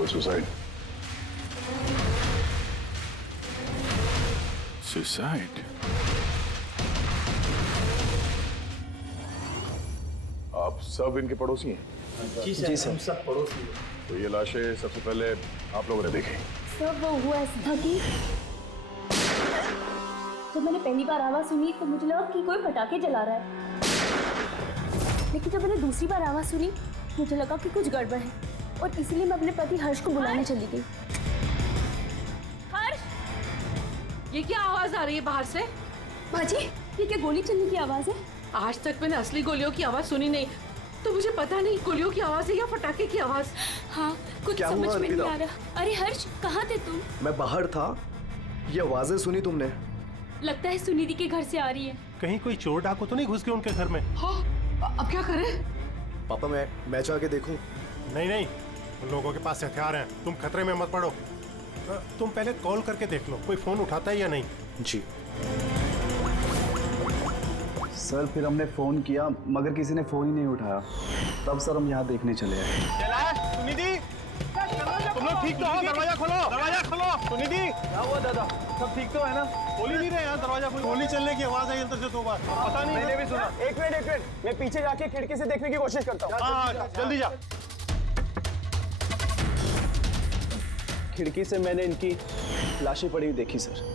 होगा suicide. Suicide? आप सब इनके पड़ोसी हैं? जी सर, हम सब पड़ोसी हैं। तो ये लाशें सबसे पहले आप लोगों ने देखी? सर वो हुआ ऐसा था कि जब मैंने पहली बार आवाज सुनी तो मुझे लगा कि कोई पटाखे जला रहा है, लेकिन जब मैंने दूसरी बार आवाज सुनी मुझे लगा कि कुछ गड़बड़ है और इसीलिए मैं अपने पति हर्ष को बुलाने चली गई। हर्ष, ये क्या आवाज आ रही है बाहर से? बाजी, ये क्या गोली चलने की आवाज है? आज तक मैंने असली गोलियों की आवाज सुनी नहीं, तो मुझे पता नहीं गोलियों की आवाज है या पटाखे की आवाज। हाँ, कुछ समझ में नहीं आ रहा। अरे हर्ष, कहाँ थे तुम? मैं बाहर था, ये आवाजें सुनी तुमने? लगता है सुनिधि के घर से आ रही है। कहीं कोई चोर डाकू तो नहीं घुस गए उनके घर में? हाँ, अब क्या करें? पापा मैं जाके देखूं? नहीं नहीं, उन लोगों के पास हथियार हैं, तुम खतरे में मत पड़ो। तुम पहले कॉल करके देख लो कोई फोन उठाता है या नहीं। जी सर, फिर हमने फोन किया मगर किसी ने फोन ही नहीं उठाया, तब सर हम यहाँ देखने चले आए। सुनिधि, तुम लोग ठीक तो हो? दरवाजा खोलो, दरवाजा खोलो। सुनिधि, क्या हुआ दादा, सब ठीक तो है ना? खोल ही नहीं रहे यार दरवाजा। गोली चलने की आवाज आई अंदर से 2 बार, पता नहीं। मैंने भी सुना। एक मिनट, मैं पीछे जाके खिड़की से देखने की कोशिश करता हूँ। हाँ, जल्दी जा। खिड़की से मैंने इनकी लाशें पड़ी हुई देखी सर,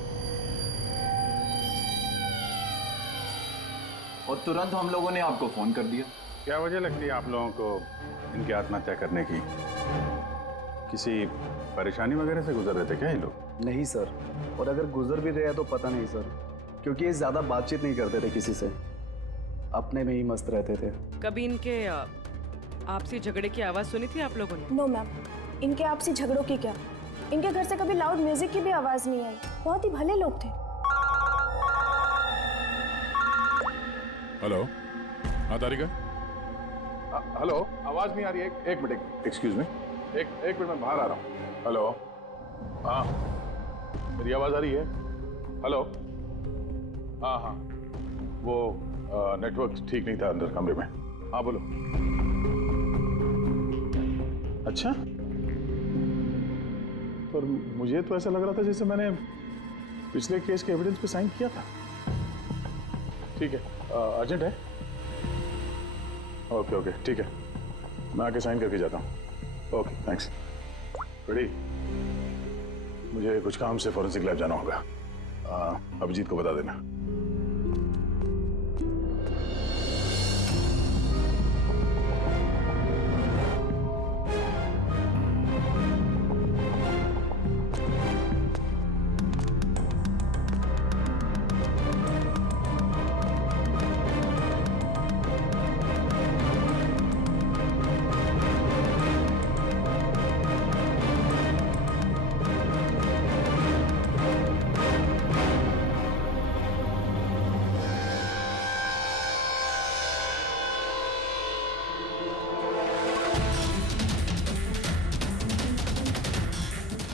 और तुरंत हम लोगों ने आपको फोन कर दिया। क्या वजह लगती है आप लोगों को इनकी आत्महत्या करने की? किसी परेशानी वगैरह से गुजर रहे थे क्या ये लोग? नहीं सर, और अगर गुजर भी रहे तो पता नहीं सर, क्योंकि ये ज्यादा बातचीत नहीं करते थे किसी से, अपने में ही मस्त रहते थे। कभी इनके आपसी झगड़े की आवाज सुनी थी आप लोगों ने? नो मैम, इनके आपसी झगड़ों की क्या, इनके घर से कभी लाउड म्यूजिक की भी आवाज नहीं आई। बहुत ही भले लोग थे। हेलो, हाँ तारिका। हेलो, आवाज नहीं आ रही है। एक मिनट, एक्सक्यूज मी, एक मिनट, मैं बाहर आ रहा हूँ। हेलो, हाँ मेरी आवाज आ रही है? हेलो, हाँ, वो नेटवर्क ठीक नहीं था अंदर कमरे में। हाँ बोलो। अच्छा, पर मुझे तो ऐसा लग रहा था जैसे मैंने पिछले केस के एविडेंस पे साइन किया था। ठीक है, अर्जेंट है? ओके, ठीक है, मैं आके साइन करके जाता हूँ। Okay, thanks. रेडी? मुझे कुछ काम से फॉरेंसिक लैब जाना होगा। अभिजीत को बता देना।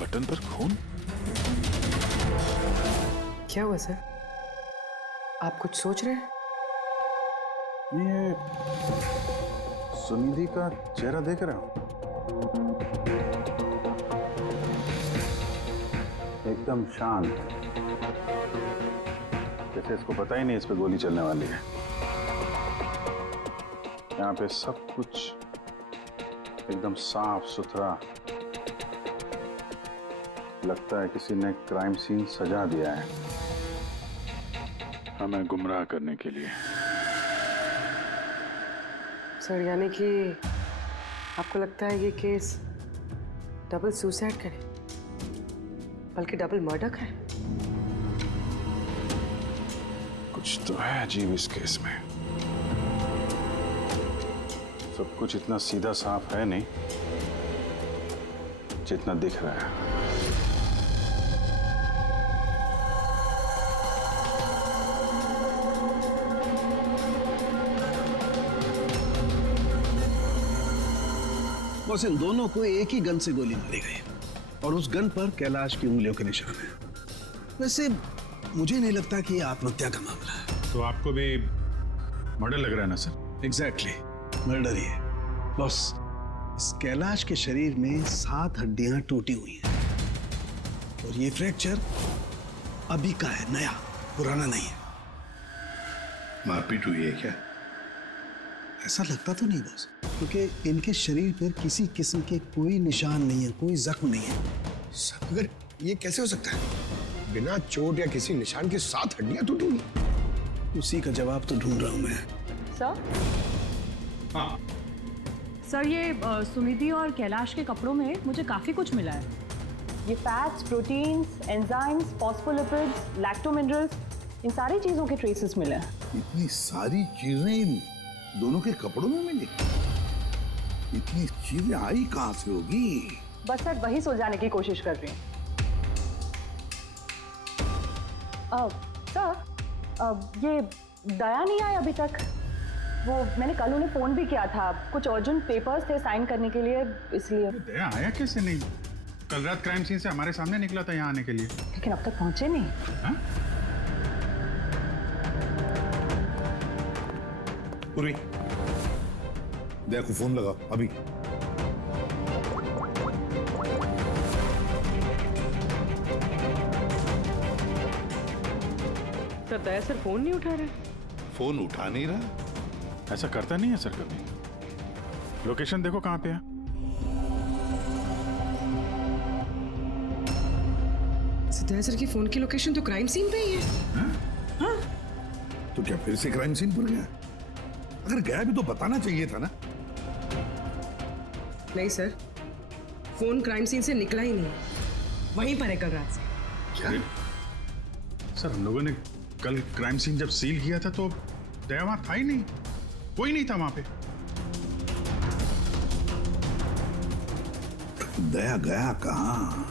बटन पर खून? क्या हुआ सर? आप कुछ सोच रहे हैं? ये सुनिधि का चेहरा देख रहा हूं, एकदम शांत, जैसे इसको पता ही नहीं इस पे गोली चलने वाली है। यहाँ पे सब कुछ एकदम साफ सुथरा, लगता है किसी ने क्राइम सीन सजा दिया है हमें गुमराह करने के लिए। सर, यानी कि आपको लगता है ये केस डबल सुसाइड का है, बल्कि डबल मर्डर का है? कुछ तो है अजीब इस केस में। सब कुछ इतना सीधा साफ है नहीं जितना दिख रहा है। बस इन दोनों को एक ही गन से गोली मारी गई और उस गन पर कैलाश की उंगलियों के निशान है। वैसे मुझे नहीं लगता कि ये आत्महत्या का मामला है। तो आपको भी मर्डर लग रहा है ना सर? एग्जैक्टली, मर्डर ही है। बॉस, इस कैलाश के शरीर में 7 हड्डियां टूटी हुई हैं और ये फ्रैक्चर अभी का है, नया, पुराना नहीं है। मारपीट हुई है क्या? ऐसा लगता तो नहीं बॉस, क्योंकि इनके शरीर पर किसी किस्म के कोई निशान नहीं है, कोई जख्म नहीं है। सर मगर ये कैसे हो सकता है? बिना चोट या किसी निशान के 7 हड्डियां टूटी हुई। उसी का जवाब तो ढूंढ रहा हूं मैं। सर हाँ सर, ये सुनिधि और कैलाश के कपड़ों में मुझे काफ़ी कुछ मिला है। ये फैट्स, प्रोटीन्स, एंजाइम्स, फॉस्फोलिपिड्स, लैक्टोमिनरल्स, इन सारी चीज़ों के ट्रेसेस मिले हैं। इतनी सारी चीजें इन दोनों के कपड़ों में मिली? इतनी चीजें आई कहां से होगी? बस सर वही सुलझाने की कोशिश कर रही हूँ। सर ये दया नहीं आए अभी तक। वो मैंने कल उन्हें फ़ोन भी किया था, कुछ अर्जेंट पेपर्स थे साइन करने के लिए, इसलिए। दया आया कैसे नहीं? कल रात क्राइम सीन से हमारे सामने निकला था यहाँ आने के लिए। लेकिन अब तक पहुंचे नहीं। हाँ? पूर्वी, दया को फोन लगा अभी। सर दया सर फोन नहीं उठा रहे। फोन उठा नहीं रहा। ऐसा करता नहीं है सर कभी। लोकेशन देखो कहाँ पे है। दया सर की फोन की लोकेशन तो क्राइम सीन पे ही है। हाँ? तो क्या फिर से क्राइम सीन पर गया? अगर गया भी तो बताना चाहिए था ना। नहीं सर, फोन क्राइम सीन से निकला ही नहीं, वहीं पर है कल रात से। क्या? सर हम लोगों ने कल क्राइम सीन जब सील किया था तो दया वहां था ही नहीं, कोई नहीं था वहां पे। दया गया कहाँ?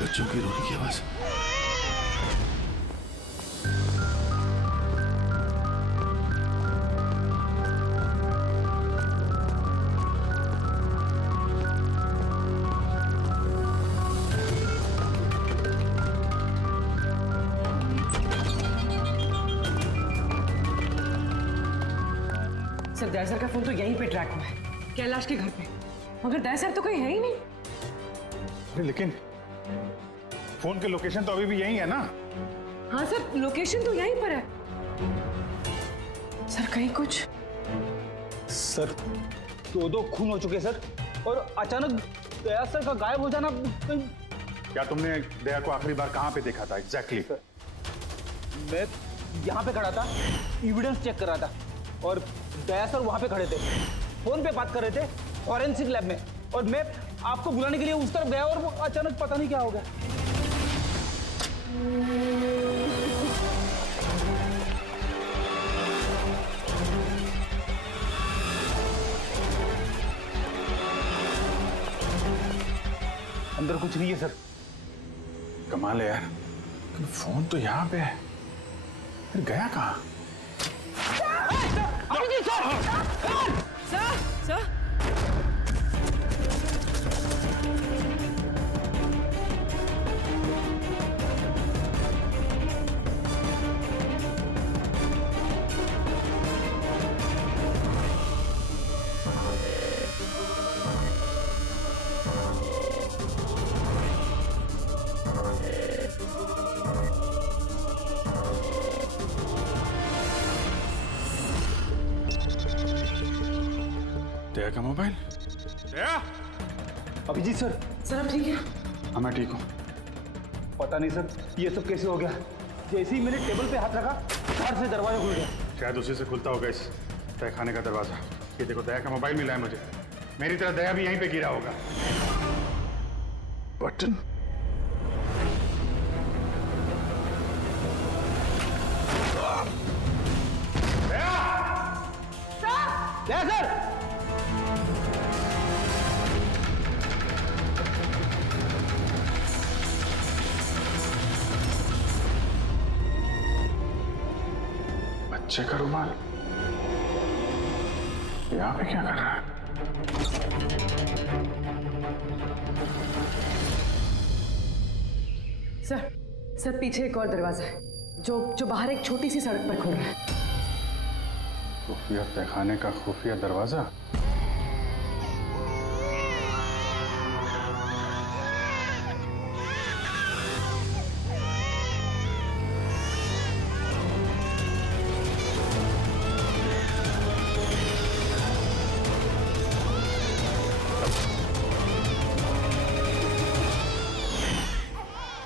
बच्चों की रोने की आवाज। सर दया सर का फोन तो यहीं पे ट्रैक हुआ है, कैलाश के घर पे, मगर दया सर तो कहीं है ही नहीं। अरे लेकिन फोन के लोकेशन तो अभी भी यही है ना? हाँ सर, लोकेशन तो यहीं पर है। सर कहीं कुछ। सर 2 खून हो चुके सर, और अचानक दया सर का गायब हो जाना। क्या तुमने दया को आखिरी बार कहाँ पे देखा था एग्जैक्टली? मैं यहाँ पे खड़ा था, एविडेंस चेक कर रहा था, और दया सर वहाँ पे खड़े थे, फोन पे बात कर रहे थे फॉरेंसिक लैब में, और मैं आपको बुलाने के लिए उस तरफ गया और वो अचानक पता नहीं क्या हो गया। अंदर कुछ नहीं है सर। कमाल है यार, लेकिन फोन तो यहाँ पे है, फिर गया कहाँ? दया का मोबाइल? दया? अभिजीत सर। सर आप ठीक है? हाँ मैं ठीक हूँ। पता नहीं सर ये सब कैसे हो गया। जैसे ही मैंने टेबल पे हाथ रखा बाहर से दरवाजा खुल गया। शायद उसी से खुलता होगा इस तय खाने का दरवाजा। ये देखो दया का मोबाइल मिला है मुझे, मेरी तरह दया भी यहीं पे गिरा होगा। बटन? दया सर। बच्चे का रुमाल यहाँ पे क्या कर रहा है? सर पीछे एक और दरवाजा है जो बाहर एक छोटी सी सड़क पर खुल रहा है। खुफिया तहखाने का खुफिया दरवाजा?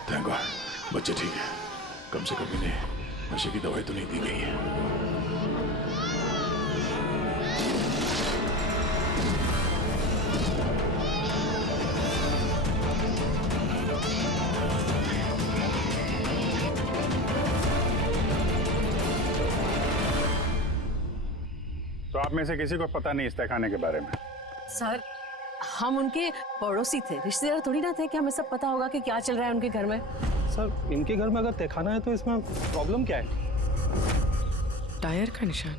थैंक गॉड, बच्चे ठीक है। कम से कम इन्हें नशे की दवाई तो नहीं दी गई है। तो आप में से किसी को पता नहीं इस तहखाने के बारे में? सर हम उनके पड़ोसी थे, रिश्तेदार थोड़ी ना थे कि हमें सब पता होगा कि क्या चल रहा है उनके घर में। सर इनके घर में अगर तहखाना है तो इसमें प्रॉब्लम क्या है? टायर का निशान।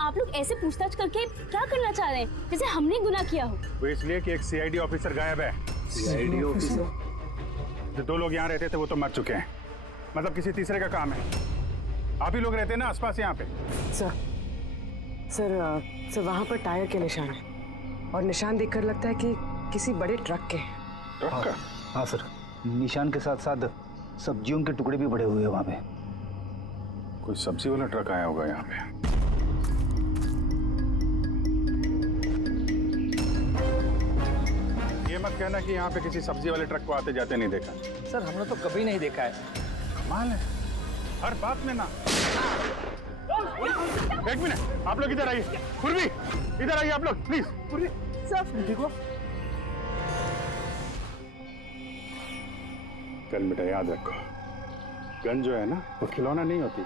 आप लोग ऐसे पूछताछ करके क्या करना चाह रहे हैं, जैसे हमने गुनाह किया हो? वो इसलिए कि एक सीआईडी ऑफिसर गायब है। CID officer? जो 2 लोग यहाँ रहते थे वो तो मर चुके हैं, मतलब किसी तीसरे का काम है। आप ही लोग रहते हैं ना आसपास यहाँ पे? सर वहाँ पर टायर के निशान है और निशान देखकर लगता है कि किसी बड़े ट्रक के हैं। ट्रक का? हाँ सर, निशान के साथ साथ सब्जियों के टुकड़े भी पड़े हुए हैं वहाँ पे। कोई सब्जी वाला ट्रक आया होगा यहाँ पे। ये मत कहना कि यहाँ पे किसी सब्जी वाले ट्रक को आते जाते नहीं देखा। सर हमने तो कभी नहीं देखा है। कमाल है, हर बात में ना। एक मिनट, आप लोग इधर आइए। पूर्वी इधर आइए आप लोग प्लीज। पूर्वी सर ठीक हो? कल बेटा याद रखो, गन जो है ना वो खिलौना नहीं होती,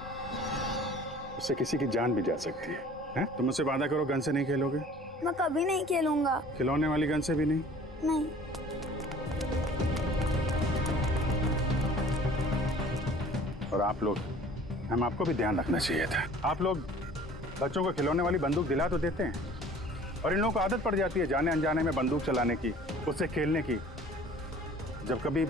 उससे किसी की जान भी जा सकती है। हैं? तुम मुझसे वादा करो गन से नहीं खेलोगे। मैं कभी नहीं खेलूंगा। खिलौने वाली गन से भी नहीं? नहीं। और आप लोग, हम आपको भी ध्यान रखना चाहिए था। आप लोग बच्चों को खिलौने वाली बंदूक दिला तो देते हैं, और इन लोगों को आदत पड़ जाती है जाने अनजाने में बंदूक चलाने की, उससे खेलने की। जब कभी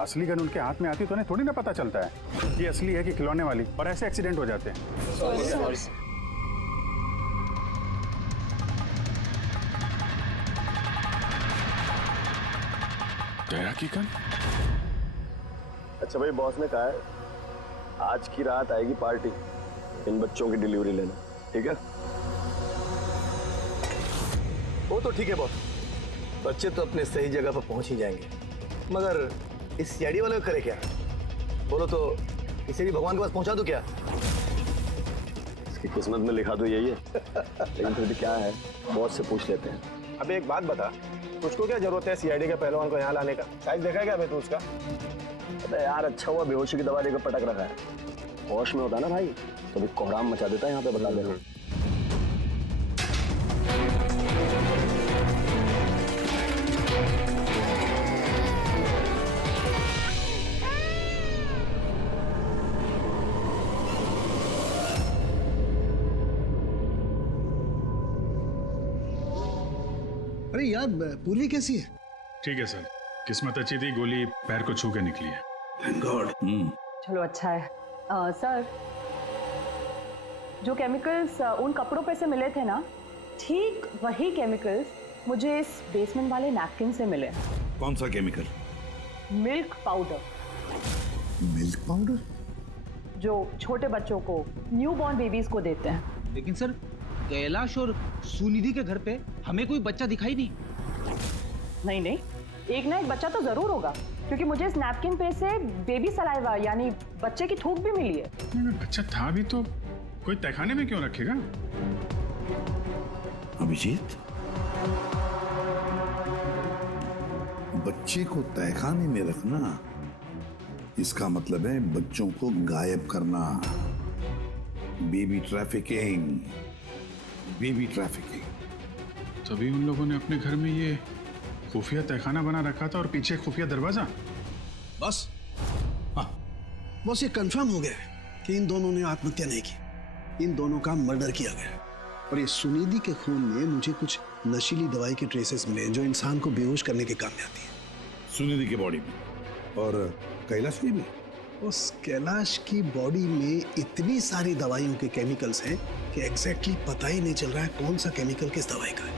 असली गन उनके हाथ में आती है तो उन्हें थोड़ी ना पता चलता है कि असली है कि खिलौने वाली, और ऐसे एक्सीडेंट हो जाते हैं। सॉरी। दया की गन? अच्छा भाई, बॉस ने कहा है आज की रात आएगी पार्टी, इन बच्चों की डिलीवरी लेना, ठीक है? वो तो ठीक है बॉस, बच्चे तो अपने सही जगह पर पहुंच ही जाएंगे, मगर इस सीआईडी वाले को करे क्या? बोलो तो इसे भी भगवान के पास पहुंचा दो क्या? इसकी किस्मत में लिखा तो यही है। लेकिन फिर भी क्या है, बॉस से पूछ लेते हैं। अब एक बात बता, तुझको क्या जरूरत है सीआईडी के पहलवान को यहाँ लाने का? साइज देखा है क्या भाई तू उसका? अरे यार अच्छा हुआ बेहोशी की दवा देकर पटक रखा है, होश में होता ना भाई तो भी कोहराम मचा देता है यहाँ पे, बता देना। अरे यार, पूर्वी कैसी है? ठीक है सर, किस्मत अच्छी थी, गोली पैर को छू के निकली है। Thank God. चलो अच्छा है। सर, जो केमिकल्स उन कपड़ों पे से मिले थे ना, ठीक वही केमिकल्स मुझे इस बेसमेंट वाले नैपकिन से मिले। कौन सा chemical? Milk powder, milk powder? जो छोटे बच्चों को, न्यूबॉर्न बेबीज को देते हैं। लेकिन सर, कैलाश और सुनिधि के घर पे हमें कोई बच्चा दिखाई नहीं। नहीं नहीं, एक ना एक बच्चा तो जरूर होगा, क्योंकि मुझे इस नैपकिन पे से बेबी सलाइवा यानी बच्चे की थूक भी मिली है। नहीं, बच्चा था भी तो कोई तहखाने में क्यों रखेगा? अभिजीत, बच्चे को तहखाने में रखना, इसका मतलब है बच्चों को गायब करना। Baby trafficking, baby trafficking. तभी उन लोगों ने अपने घर में ये खुफिया तहखाना बना रखा था और पीछे खुफिया दरवाजा। बस हाँ, बस ये कंफर्म हो गया है कि इन दोनों ने आत्महत्या नहीं की, इन दोनों का मर्डर किया गया। और ये सुनिधि के खून में मुझे कुछ नशीली दवाई के ट्रेसेस मिले जो इंसान को बेहोश करने के काम में आती है। सुनिधि की बॉडी में और कैलाश की भी? उस कैलाश की बॉडी में इतनी सारी दवाइयों के केमिकल्स हैं कि एग्जैक्टली पता ही नहीं चल रहा है कौन सा केमिकल किस दवाई का है।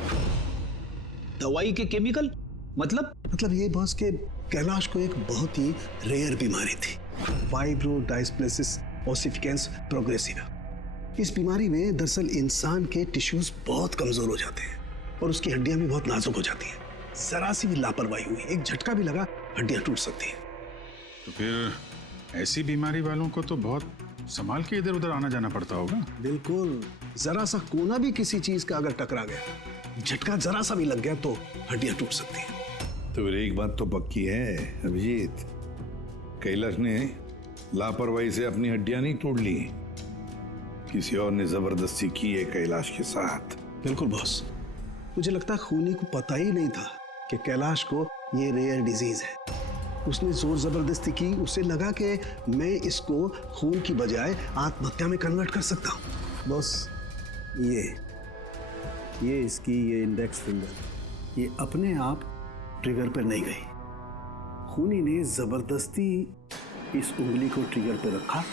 दवाई के केमिकल? मतलब ये बॉस के कैलाश को एक बहुत ही रेयर बीमारी थी, फाइब्रोडायस्प्लेसिस ओसिफिकेंस प्रोग्रेसिवा। इस बीमारी में दरअसल इंसान के टिश्यूज बहुत कमजोर हो जाते हैं और उसकी हड्डियां भी बहुत नाजुक हो जाती हैं। जरा सी भी लापरवाही हुई, एक झटका भी लगा, हड्डियां टूट सकती हैं। तो फिर ऐसी बीमारी वालों को तो बहुत संभाल के इधर उधर आना जाना पड़ता होगा। बिल्कुल, जरा सा कोना भी किसी चीज का अगर टकरा गया, झटका जरा सा भी लग गया तो हड्डियां टूट सकती हैं। तो फिर एक बात तो पक्की है अभिजीत, कैलाश ने लापरवाही से अपनी हड्डियां नहीं तोड़ ली, किसी और ने जबरदस्ती की है कैलाश के साथ। बिल्कुल बॉस, मुझे लगता है खूनी को पता ही नहीं था कि कैलाश को ये रेयर डिजीज है। उसने जोर जबरदस्ती की, उसे लगा कि मैं इसको खून की बजाय आत्महत्या में कन्वर्ट कर सकता हूँ। बॉस, ये इसकी ये इंडेक्स फिंगर ये अपने आप ट्रिगर पर नहीं गई, खूनी ने जबरदस्ती इस उंगली को ट्रिगर पर रखा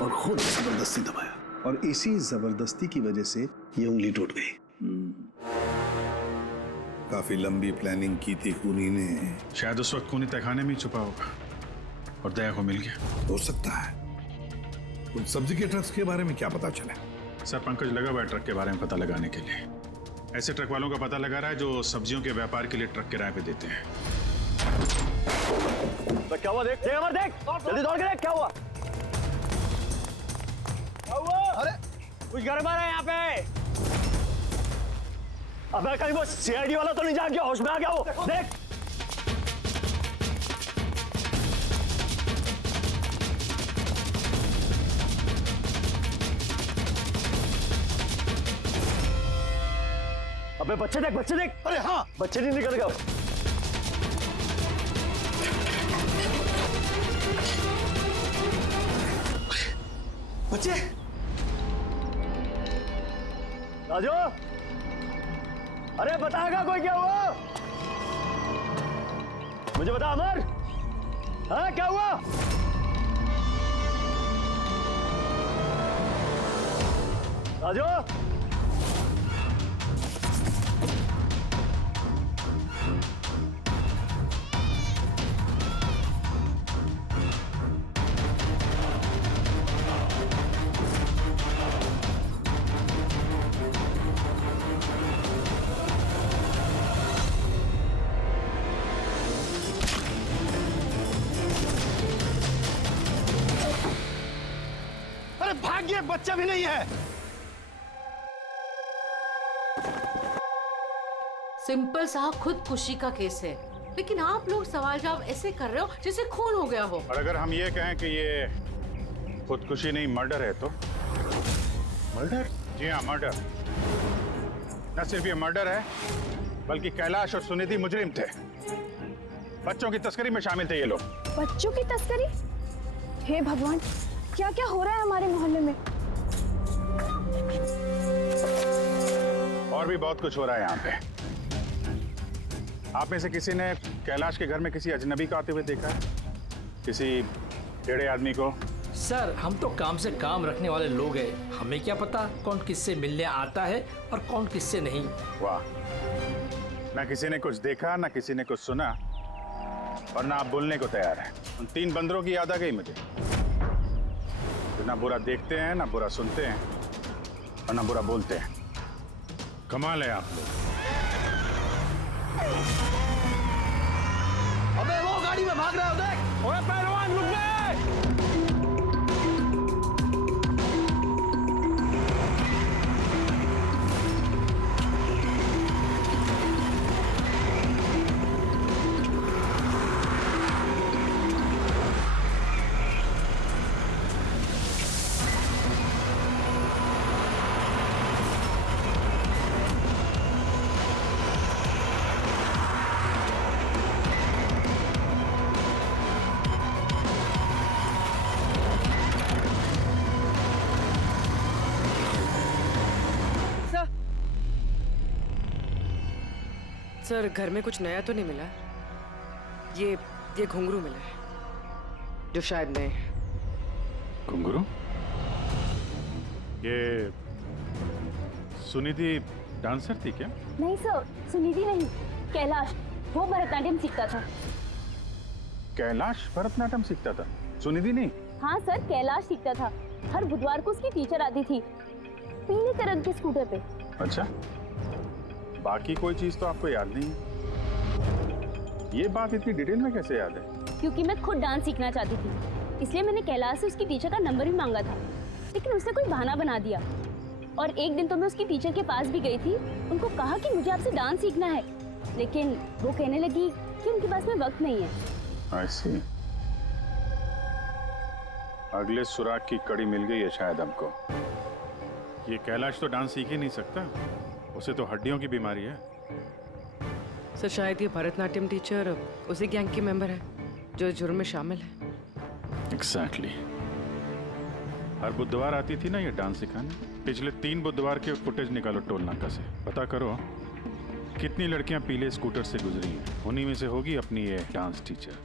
और खुद जबरदस्ती दबाया, और इसी जबरदस्ती की वजह से ये उंगली टूट गई। काफी लंबी प्लानिंग की थी खूनी ने। शायद उस वक्त खूनी तहखाने में ही छुपा होगा और दया को मिल गया। हो सकता है। उन सब्जी के ट्रक्स के बारे में क्या पता चला? सर, पंकज लगा हुआ है ट्रक के बारे में पता लगाने के लिए। ऐसे ट्रक वालों का पता लगा रहा है जो सब्जियों के व्यापार के लिए ट्रक किराए पे देते हैं। तो क्या हुआ? देख जल्दी दौड़ के देख क्या हुआ। अरे कुछ गड़बड़ है यहाँ पे। अबे कहीं वो सीआईडी वाला तो नहीं जाग गया, होश में आ गया वो? देख अबे बच्चे देख। अरे हाँ, बच्चे नहीं निकल गए। बच्चे राजू, अरे बताएगा कोई क्या हुआ? मुझे बता अमर, हाँ क्या हुआ? राजू, भाग्य बच्चा भी नहीं है। सिंपल सा खुदकुशी का केस है, लेकिन आप लोग सवाल जवाब ऐसे कर रहे हो जैसे खून हो गया हो। और अगर हम ये कहें कि ये खुदकुशी नहीं मर्डर है तो? मर्डर? जी हाँ, मर्डर। न सिर्फ ये मर्डर है बल्कि कैलाश और सुनिधि मुजरिम थे। बच्चों की तस्करी में शामिल थे ये लोग। बच्चों की तस्करी? हे भगवान, क्या क्या हो रहा है हमारे मोहल्ले में? और भी बहुत कुछ हो रहा है यहाँ पे। आप में से किसी ने कैलाश के घर में किसी अजनबी को आते हुए देखा है? किसी टेढ़े आदमी को? सर हम तो काम से काम रखने वाले लोग हैं, हमें क्या पता कौन किससे मिलने आता है और कौन किससे नहीं। वाह, ना किसी ने कुछ देखा, ना किसी ने कुछ सुना, और ना आप बोलने को तैयार हैं। उन 3 बंदरों की याद आ गई मुझे, जो ना बुरा देखते हैं, ना बुरा सुनते हैं, और ना बुरा बोलते हैं। कमाल है आप लोग। अबे वो गाड़ी में भाग रहा है, देख। ओए पहलवान रुक गए। सर घर में कुछ नया तो नहीं मिला? ये घुंघरू मिला है जो शायद नए हैं। घुंघरू? ये सुनिधि डांसर थी क्या? नहीं सर, सुनिधि नहीं, कैलाश। वो भरतनाट्यम सीखता था। कैलाश भरतनाट्यम सीखता था, सुनिधि नहीं? हाँ सर, कैलाश सीखता था। हर बुधवार को उसकी टीचर आती थी, पीले रंग के स्कूटर पे। अच्छा, बाकी कोई चीज तो आपको याद नहीं है? ये बात इतनी डिटेल में कैसे याद है? क्योंकि मैं खुद डांस सीखना चाहती थी, इसलिए मैंने कैलाश से उसकी टीचर का नंबर भी मांगा था, लेकिन उसने कोई बहाना बना दिया। और एक दिन तो मैं उसकी टीचर के पास भी गई थी, उनको कहा कि मुझे आपसे डांस सीखना है, लेकिन वो कहने लगी कि उनके पास में वक्त नहीं है। I see। अगले सुराग की कड़ी मिल गई है शायद हमको। ये कैलाश तो डांस सीख ही नहीं सकता, उसे तो हड्डियों की बीमारी है। सर शायद ये भरतनाट्यम टीचर उसी गैंग की मेंबर है जो जुर्म में शामिल है। एग्जैक्टली। हर बुधवार आती थी ना ये डांस सिखाने। पिछले 3 बुधवार के फुटेज निकालो टोल नाका से, पता करो कितनी लड़कियां पीले स्कूटर से गुजरी हैं। उन्हीं में से होगी अपनी ये डांस टीचर।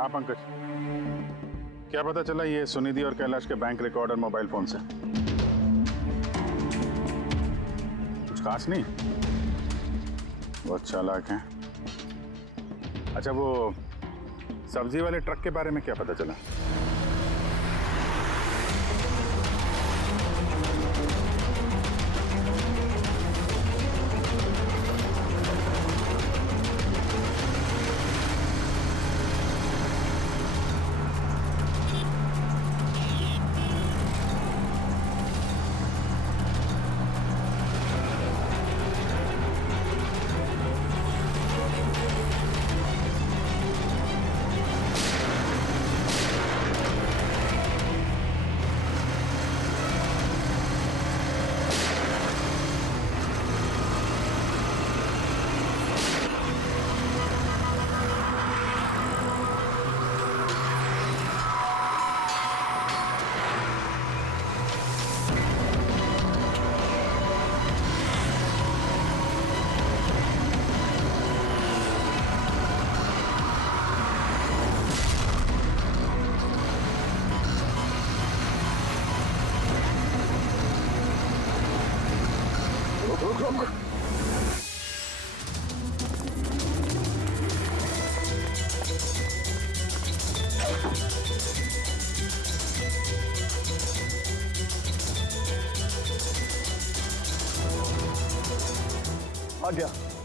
हाँ पंकज, क्या पता चला ये सुनिधि और कैलाश के बैंक रिकॉर्ड और मोबाइल फोन से? कुछ खास नहीं, बहुत चालाक हैं। अच्छा, वो सब्जी वाले ट्रक के बारे में क्या पता चला?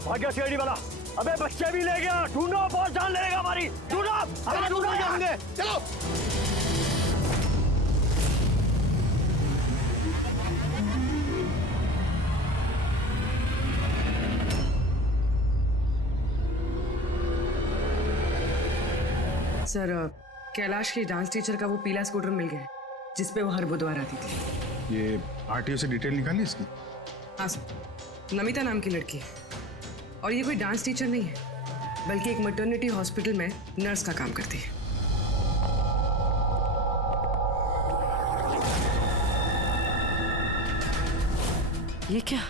भाग गया सीआईडी वाला। अबे बच्चे भी ले गया, ढूंढो, बहुत जान लेगा हमारी। ढूंढो, अरे ढूंढो जाएंगे, चलो। सर कैलाश की डांस टीचर का वो पीला स्कूटर मिल गया है जिसपे वो हर बुधवार आती थी। ये आरटीओ से डिटेल निकाली इसकी? हाँ सर, नमिता नाम की लड़की है और ये कोई डांस टीचर नहीं है बल्कि एक मैटरनिटी हॉस्पिटल में नर्स का काम करती है। ये क्या?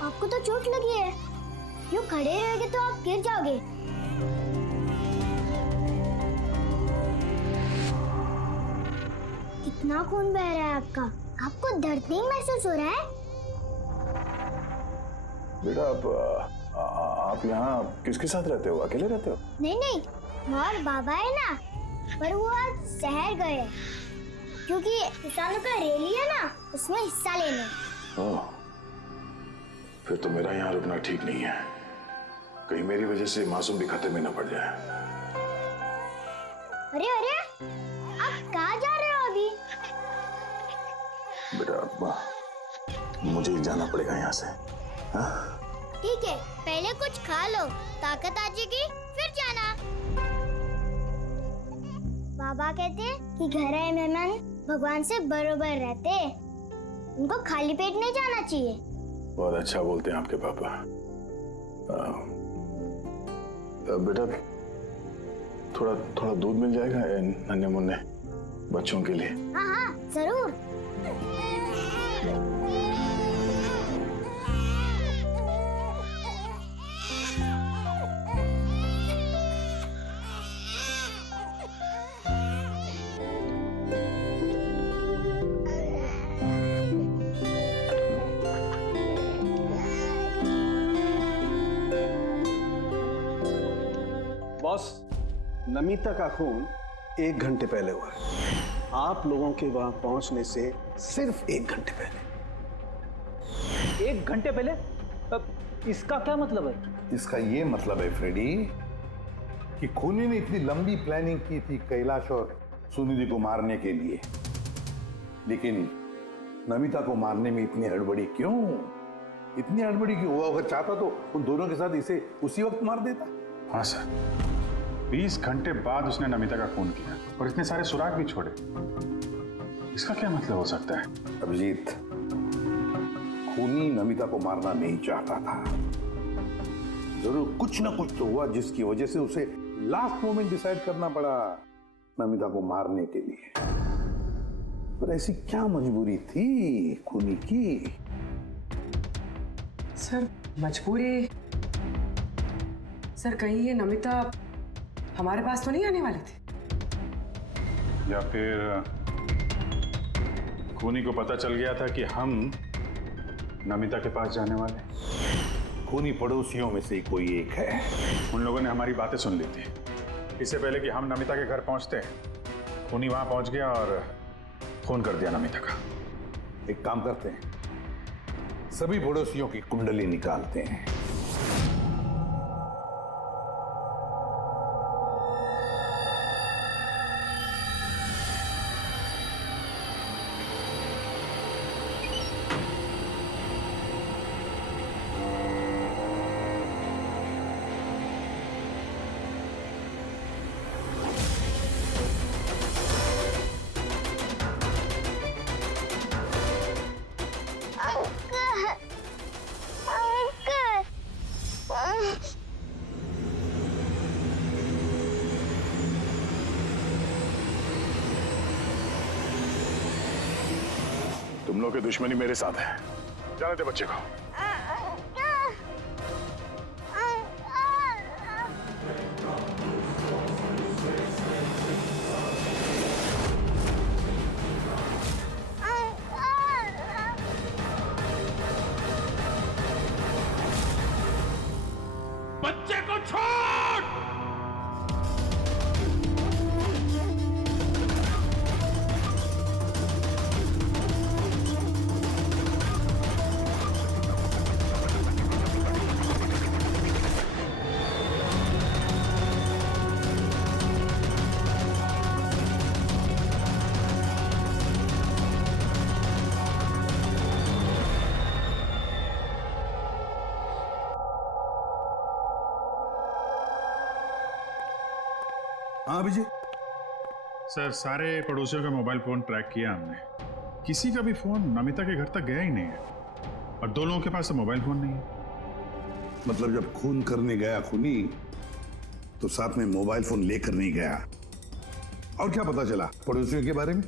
आपको तो चोट लगी है, यूं खड़े रहोगे तो आप गिर जाओगे। कितना खून बह रहा है आपका, आपको दर्द नहीं महसूस हो रहा है? बेटा आप यहाँ किसके साथ रहते हो, अकेले रहते हो? नहीं नहीं, माँ और बाबा है ना, पर वो आज शहर गए क्योंकि किसानों का रैली है ना, उसमें हिस्सा लेने। ओह, फिर तो मेरा यहाँ रुकना ठीक नहीं है, कहीं मेरी वजह से मासूम भी खतरे में न पड़ जाए। अरे अरे, आप कहाँ जा रहे हो अभी? बेटा मुझे जाना पड़ेगा यहाँ से। हाँ? ठीक है, पहले कुछ खा लो, ताकत आ जाएगी फिर जाना। बाबा कहते हैं कि घर आए मेहमान भगवान से बरोबर रहते, उनको खाली पेट नहीं जाना चाहिए। बहुत अच्छा बोलते हैं आपके पापा। बेटा थोड़ा दूध मिल जाएगा नन्हे मुन्ने बच्चों के लिए? हाँ हाँ जरूर। बॉस, नमिता का खून 1 घंटे पहले हुआ है। आप लोगों के वहां पहुंचने से सिर्फ 1 घंटे पहले। 1 घंटे पहले? इसका क्या मतलब है? इसका ये मतलब है फ्रेडी कि खूनी ने इतनी लंबी प्लानिंग की थी कैलाश और सुनिधि को मारने के लिए, लेकिन नमिता को मारने में इतनी हड़बड़ी क्यों? इतनी हड़बड़ी क्यों? वो अगर चाहता तो उन दोनों के साथ इसे उसी वक्त मार देता। हाँ सर, 20 घंटे बाद उसने नमिता का खून किया और इतने सारे सुराग भी छोड़े। इसका क्या मतलब हो सकता है? अभिजीत, खूनी नमिता को मारना नहीं चाहता था, जरूर कुछ ना कुछ तो हुआ जिसकी वजह से उसे लास्ट मोमेंट डिसाइड करना पड़ा नमिता को मारने के लिए। पर ऐसी क्या मजबूरी थी खूनी की? सर मजबूरी, सर कहीं ये नमिता हमारे पास तो नहीं आने वाली थी? या फिर खूनी को पता चल गया था कि हम नमिता के पास जाने वाले? खूनी पड़ोसियों में से कोई एक है। उन लोगों ने हमारी बातें सुन ली थी। इससे पहले कि हम नमिता के घर पहुंचते, खूनी वहां पहुंच गया और फोन कर दिया नमिता का। एक काम करते हैं, सभी पड़ोसियों की कुंडली निकालते हैं। तुम लोग की दुश्मनी मेरे साथ है। जाने दे बच्चे को। बच्चे को छोड़। हाँ विजय। सर, सारे पड़ोसियों के मोबाइल फोन ट्रैक किया हमने, किसी का भी फोन नमिता के घर तक गया ही नहीं है, और 2 लोगों के पास तो मोबाइल फोन नहीं है। मतलब जब खून करने गया खूनी तो साथ में मोबाइल फोन लेकर नहीं गया। और क्या पता चला पड़ोसियों के बारे में?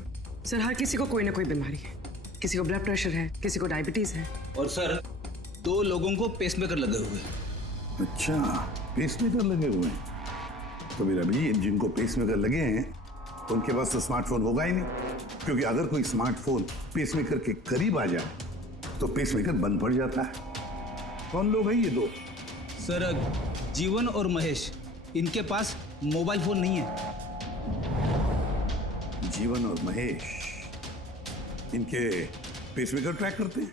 सर, हर किसी को कोई ना कोई बीमारी है। किसी को ब्लड प्रेशर है, किसी को डायबिटीज है। और सर 2 लोगों को पेसमेकर लगे हुए। अच्छा, पेसमेकर लगे हुए हैं। तो मेरा भी जिनको पेसमेकर लगे हैं उनके पास तो स्मार्टफोन होगा ही नहीं, क्योंकि अगर कोई स्मार्टफोन पेसमेकर के करीब आ जाए तो पेसमेकर बंद पड़ जाता है। कौन लोग हैं ये 2? सर, जीवन और महेश, इनके पास मोबाइल फोन नहीं है। जीवन और महेश इनके पेसमेकर ट्रैक करते हैं।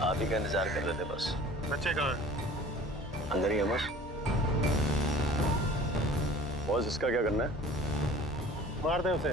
आप ही का इंतजार कर रहे थे बस। बच्चे कहाँ हैं? अंदर ही है बस। बॉस, इसका क्या करना है? मार दे उसे।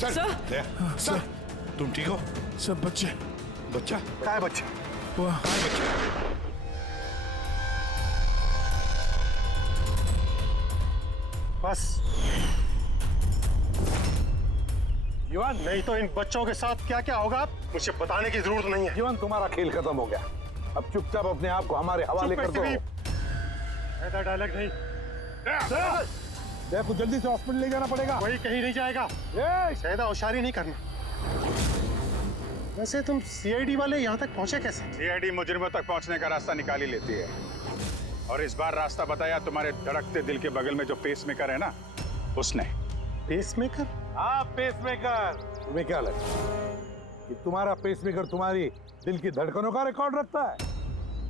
सर, सर, तुम ठीक हो? सब बच्चे। बच्चा? कहाँ है बच्चा? वो बस। जीवन नहीं तो इन बच्चों के साथ क्या क्या होगा मुझे बताने की जरूरत नहीं है। जीवन तुम्हारा खेल खत्म हो गया, अब चुपचाप अपने आप को हमारे हवाले कर दो। ऐसा डायलॉग नहीं। देखो जल्दी से हॉस्पिटल ले जाना पड़ेगा। वही कहीं नहीं जाएगा, ज्यादा होशियारी नहीं करना। वैसे तुम सीआईडी वाले यहाँ तक पहुँचे कैसे? सीआईडी मुजरिमों तक पहुँचने का रास्ता निकाल ही लेती है, और इस बार रास्ता बताया तुम्हारे धड़कते दिल के बगल में जो पेसमेकर है ना, उसने। पेसमेकर? हाँ पेसमेकर। तुम्हें क्या लगता है कि तुम्हारा पेसमेकर तुम्हारी दिल की धड़कनों का रिकॉर्ड रखता है?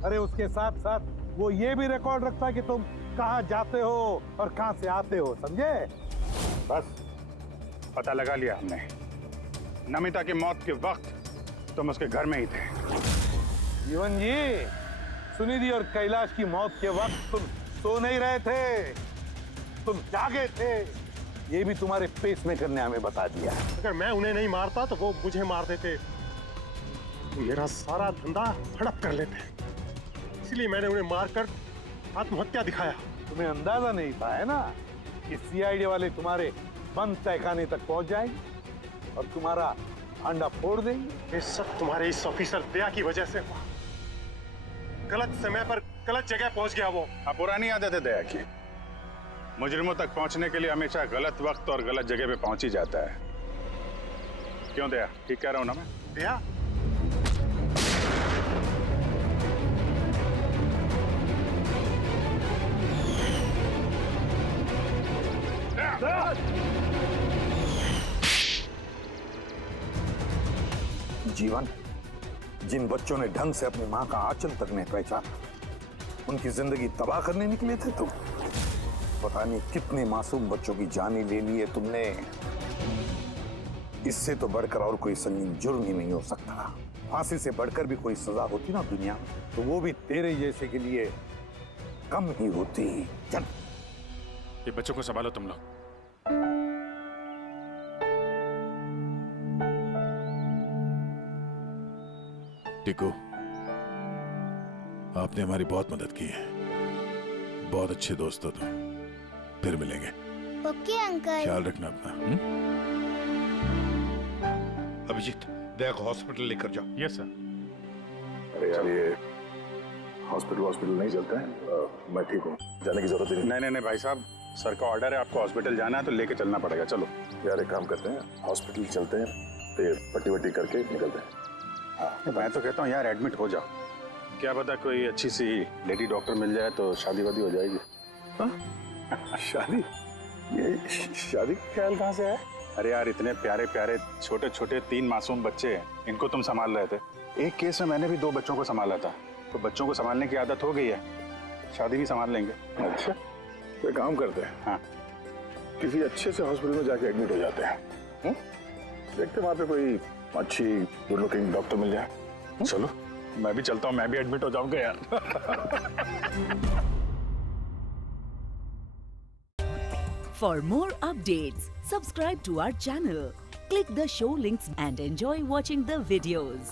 अरे उसके साथ साथ वो ये भी रिकॉर्ड रखता है कि तुम कहाँ जाते हो और कहाँ से आते हो, समझे? बस पता लगा लिया हमने। नमिता की मौत के वक्त तुम उसके घर में ही थे। जीवन जी, सुनिधि और कैलाश की मौत के वक्त तुम सो नहीं रहे थे, तुम जागे थे। ये भी तुम्हारे पेसमेकर ने हमें बता दिया। अगर मैं उन्हें नहीं मारता तो वो मुझे मार देते, मेरा सारा धंधा हड़प कर लेते। इसलिए मैंने उन्हें मारकर आत्महत्या दिखाया। तुम्हें अंदाजा नहीं था है ना कि सीआईडी वाले तुम्हारे बंद तहखाने तक पहुंच जाएंगे और तुम्हारा अंडा फोड़ देंगे। ये सब तुम्हारे इस ऑफिसर दया की वजह से हुआ। गलत समय पर गलत जगह पहुंच गया वो। अब पुरानी आदत है दया की, मुजरिमों तक पहुंचने के लिए हमेशा गलत वक्त और गलत जगह पे पहुंच ही जाता है। क्यों दया, ठीक कह रहा हूं ना मैं? दया? जीवन, जिन बच्चों ने ढंग से अपनी मां का आंचल तक नहीं पहचाना, उनकी जिंदगी तबाह करने निकले थे तुम। पता नहीं कितने मासूम बच्चों की जानें ले ली है तुमने। इससे तो बढ़कर और कोई संगीन जुर्म ही नहीं हो सकता। फांसी से बढ़कर भी कोई सजा होती ना दुनिया में, तो वो भी तेरे जैसे के लिए कम ही होती। चल, ये बच्चों को संभालो तुम लोग। टिकू, आपने हमारी बहुत मदद की है, बहुत अच्छे दोस्त हो तुम। फिर मिलेंगे। Okay uncle. ख्याल रखना अपना। अभिजीत, दया को हॉस्पिटल लेकर जाओ। Yes sir. अरे यार, ये हॉस्पिटल नहीं चलते हैं। मैं ठीक हूँ, जाने की जरूरत ही नहीं। नहीं भाई साहब, सर का ऑर्डर है, आपको हॉस्पिटल जाना है तो लेके चलना पड़ेगा। चलो यार, एक काम करते हैं, हॉस्पिटल चलते हैं, फिर पट्टी वट्टी करके निकलते हैं। हाँ, मैं तो कहता हूँ यार एडमिट हो जाओ। क्या पता कोई अच्छी सी लेडी डॉक्टर मिल जाए तो शादी वादी हो जाएगी। शादी? ये शादी का ख्याल कहाँ से है? अरे यार, इतने प्यारे प्यारे छोटे छोटे 3 मासूम बच्चे हैं, इनको तुम संभाल रहे थे। एक केस में मैंने भी 2 बच्चों को संभाला था, तो बच्चों को संभालने की आदत हो गई है, शादी भी संभाल लेंगे। अच्छा, तो एक काम करते हैं, हाँ, किसी अच्छे से हॉस्पिटल में जाके एडमिट हो जाते हैं। देखते हैं वहाँ पे कोई अच्छी गुड लुकिंग डॉक्टर मिल जाए। चलो मैं भी चलता हूँ, मैं भी एडमिट हो जाऊंगा यार। For more updates, subscribe to our channel, click the show links and enjoy watching the videos.